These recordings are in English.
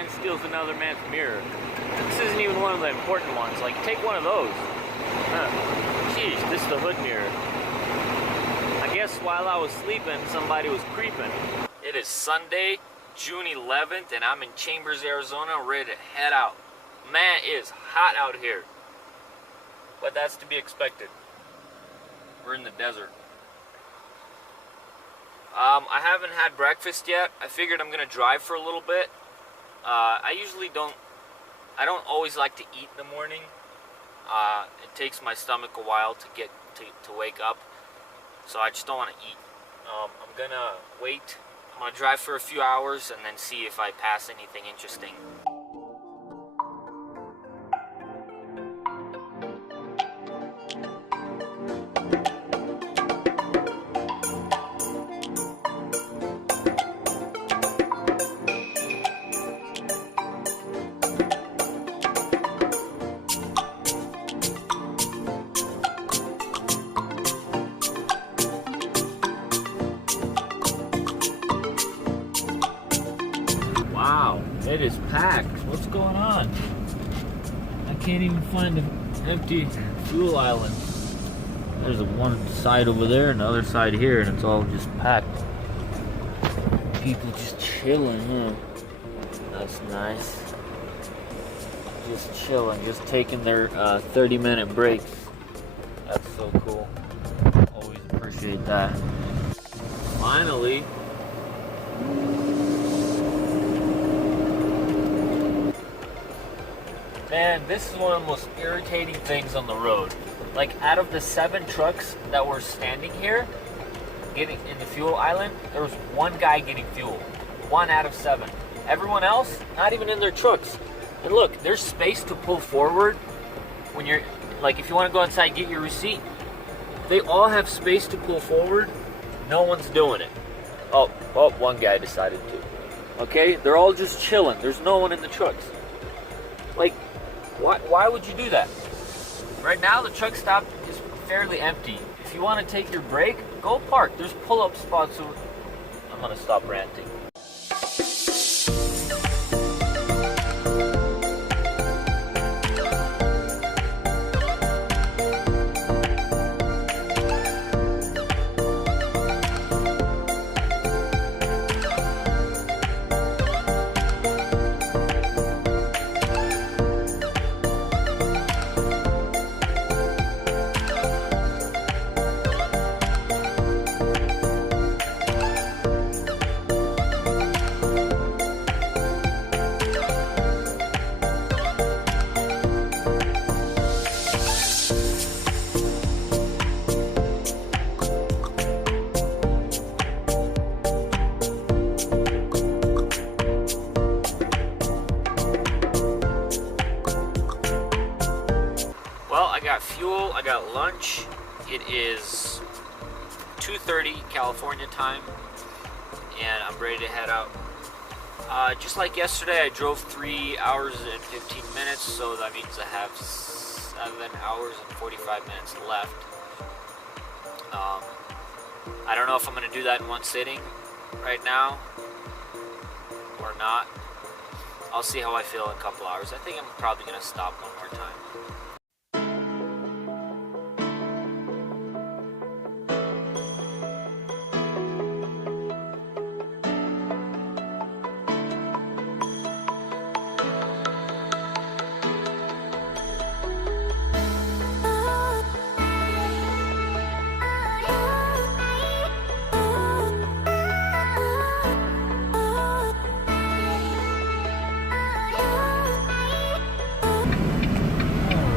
man steals another man's mirror. This isn't even one of the important ones. Like, take one of those. Jeez, this is the hood mirror. I guess while I was sleeping, somebody was creeping. It is Sunday, June 11th, and I'm in Chambers, Arizona, ready to head out. Man, it is hot out here. But that's to be expected. We're in the desert. I haven't had breakfast yet. I figured I'm gonna drive for a little bit. I don't always like to eat in the morning. It takes my stomach a while to get to wake up, so I just don't want to eat. I'm gonna wait. I'm gonna drive for a few hours and then see if I pass anything interesting. Wow, it is packed. What's going on? I can't even find an empty fuel island. There's one side over there and the other side here, and it's all just packed. People just chilling, huh? That's nice. Just chilling, just taking their 30-minute breaks. That's so cool. Always appreciate that. Finally. Man, this is one of the most irritating things on the road. Like, out of the 7 trucks that were standing here, getting in the fuel island, there was one guy getting fuel. 1 out of 7. Everyone else, not even in their trucks. And look, there's space to pull forward when you're, like, if you want to go inside and get your receipt. They all have space to pull forward. No one's doing it. Oh, one guy decided to. Okay, they're all just chilling. There's no one in the trucks. Like, why would you do that? Right now, the truck stop is fairly empty. If you want to take your break, go park. There's pull-up spots. I'm gonna stop ranting. I got fuel, I got lunch. It is 2:30 California time, and I'm ready to head out. Just like yesterday, I drove 3 hours and 15 minutes, so that means I have 7 hours and 45 minutes left. I don't know if I'm going to do that in one sitting right now or not. I'll see how I feel in a couple hours. I think I'm probably going to stop one more time.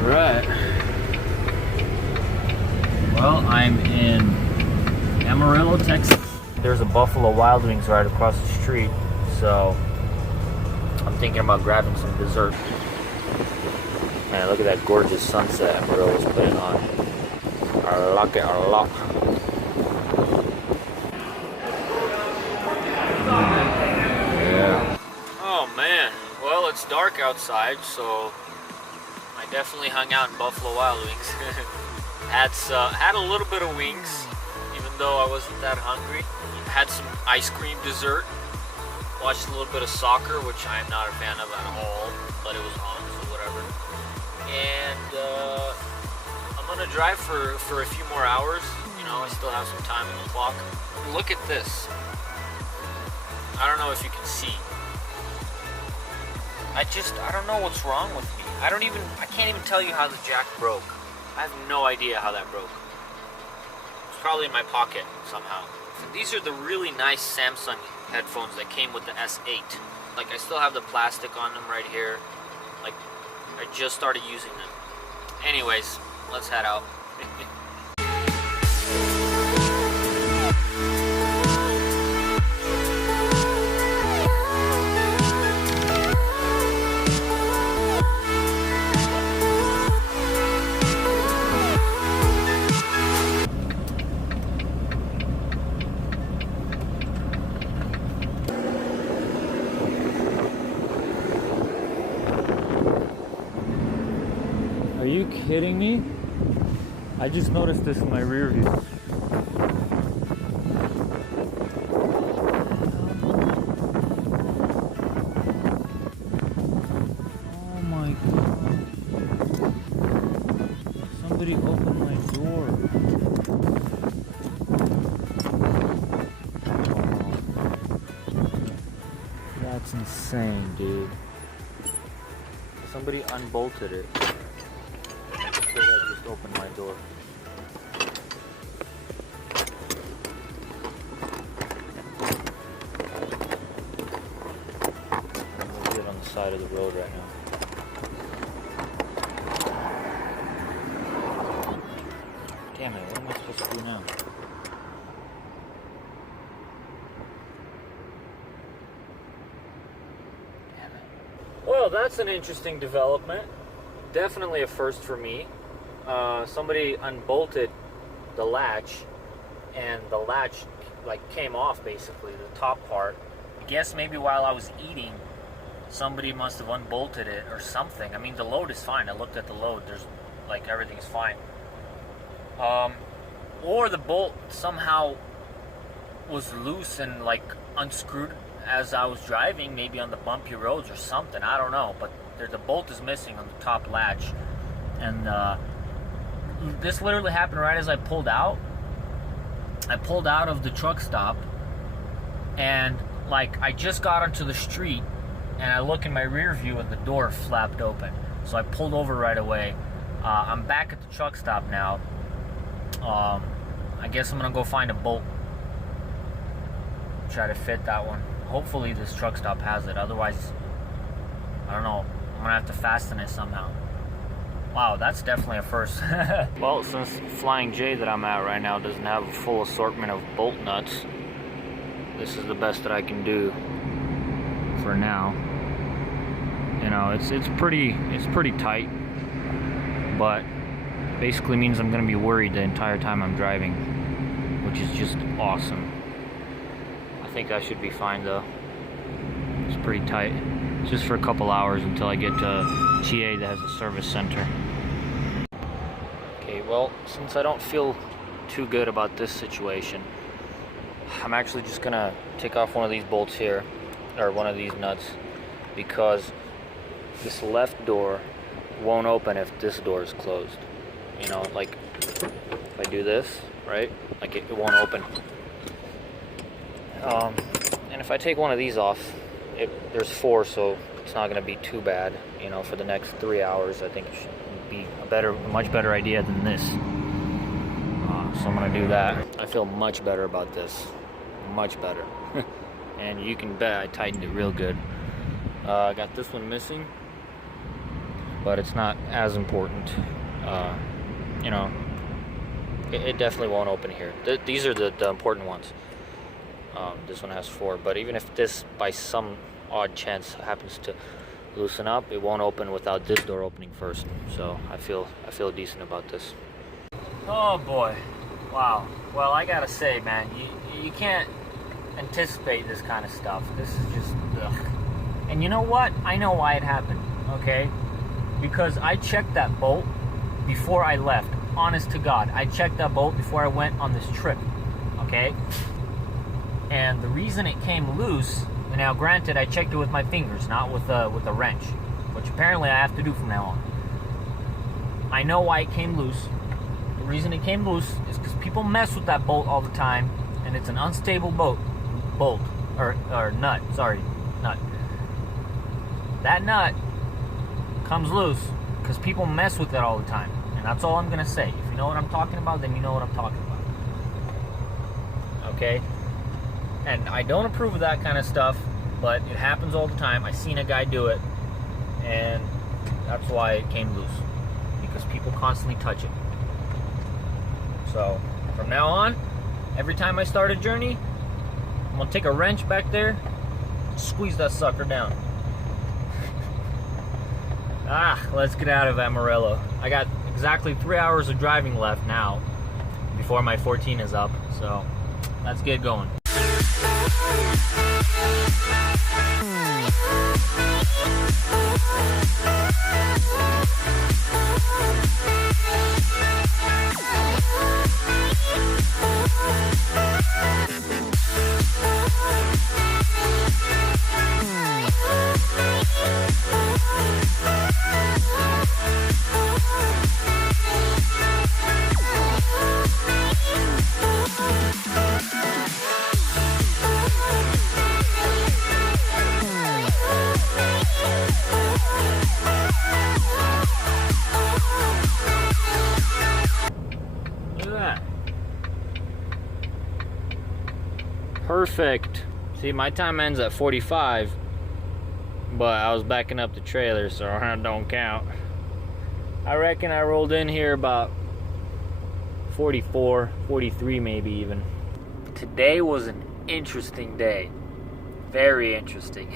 Alright. Well, I'm in Amarillo, Texas. There's a Buffalo Wild Wings right across the street, so I'm thinking about grabbing some dessert. Man, look at that gorgeous sunset Amarillo's putting on. I like it a lot. Yeah. Oh man, well, it's dark outside, so I definitely hung out in Buffalo Wild Wings. Had a little bit of wings, even though I wasn't that hungry. Had some ice cream dessert Watched a little bit of soccer, which I am not a fan of at all, but it was on, so whatever. And I'm gonna drive for a few more hours. You know, I still have some time on the clock. Look at this. I don't know if you can see. I don't know what's wrong with me. I can't even tell you how the jack broke. I have no idea how that broke. It's probably in my pocket somehow. These are the really nice Samsung headphones that came with the S8. Like, I still have the plastic on them right here. Like, I just started using them. Anyways, let's head out. Are you kidding me? I just noticed this in my rear view. Oh my god. Somebody opened my door. That's insane, dude. Somebody unbolted it. I just opened my door. We'll get on the side of the road right now. Damn it, what am I supposed to do now? Damn it. Well, that's an interesting development. Definitely a first for me. Somebody unbolted the latch, and the latch like came off, basically the top part. I guess maybe while I was eating, somebody must have unbolted it or something. I mean, the load is fine. I looked at the load. There's like everything's fine. Or the bolt somehow was loose and like unscrewed as I was driving, maybe on the bumpy roads or something. I don't know, but the bolt is missing on the top latch, and this literally happened right as I pulled out. I pulled out of the truck stop, and like I just got onto the street, and I look in my rear view and the door flapped open. So I pulled over right away. I'm back at the truck stop now. I guess I'm gonna go find a bolt, try to fit that one. Hopefully this truck stop has it, otherwise I don't know, I'm gonna have to fasten it somehow. Wow, that's definitely a first. Well, since Flying J that I'm at right now doesn't have a full assortment of bolt nuts, this is the best that I can do for now. You know, it's pretty tight, but basically means I'm gonna be worried the entire time I'm driving, which is just awesome. I think I should be fine though. It's pretty tight. It's just for a couple hours until I get to TA that has a service center. Okay, well, since I don't feel too good about this situation, I'm actually just gonna take off one of these bolts here, or one of these nuts, because this left door won't open if this door is closed. You know, like if I do this, right, like it won't open. And if I take one of these off, there's 4, so it's not going to be too bad. You know, for the next 3 hours, I think it should be a much better idea than this. So I'm going to do that. I feel much better about this, much better. And you can bet I tightened it real good. I got this one missing, but it's not as important. You know, it definitely won't open here. These are the important ones. This one has 4, but even if this by some odd chance happens to loosen up, it won't open without this door opening first. So I feel decent about this. Oh boy, wow. Well, I gotta say, man, you can't anticipate this kind of stuff. This is just ugh. And you know what? I know why it happened. Okay, because I checked that bolt before I left. Honest to God, I checked that bolt before I went on this trip. Okay. And the reason it came loose Now, granted, I checked it with my fingers, not with a wrench, which apparently I have to do from now on. I know why it came loose. The reason it came loose is because people mess with that bolt all the time, and it's an unstable bolt, or nut. Sorry, nut. That nut comes loose because people mess with it all the time, and that's all I'm gonna say. If you know what I'm talking about, then you know what I'm talking about. Okay? And I don't approve of that kind of stuff, but it happens all the time. I seen a guy do it, and that's why it came loose, because people constantly touch it. So from now on, every time I start a journey, I'm gonna take a wrench back there, squeeze that sucker down. Let's get out of Amarillo. I got exactly 3 hours of driving left now before my 14 is up, so let's get going. Perfect. See, my time ends at 45, but I was backing up the trailer, so that don't count. I reckon I rolled in here about 44, 43 maybe even. Today was an interesting day. Very interesting.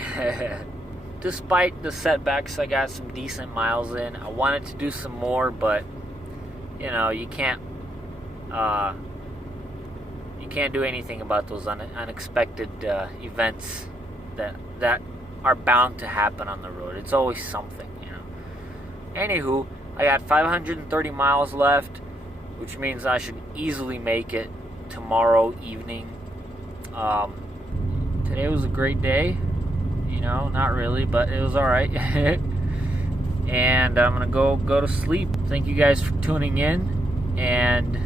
Despite the setbacks, I got some decent miles in. I wanted to do some more, but you know, you can't do anything about those unexpected events that are bound to happen on the road. It's always something, you know. Anywho, I got 530 miles left, which means I should easily make it tomorrow evening. Today was a great day, you know, not really, but it was all right. And I'm gonna go to sleep. Thank you guys for tuning in, and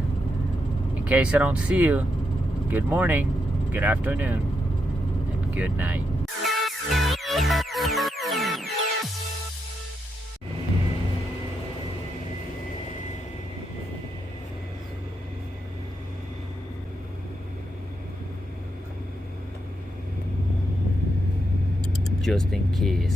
in case I don't see you, good morning, good afternoon, and good night. Just in case.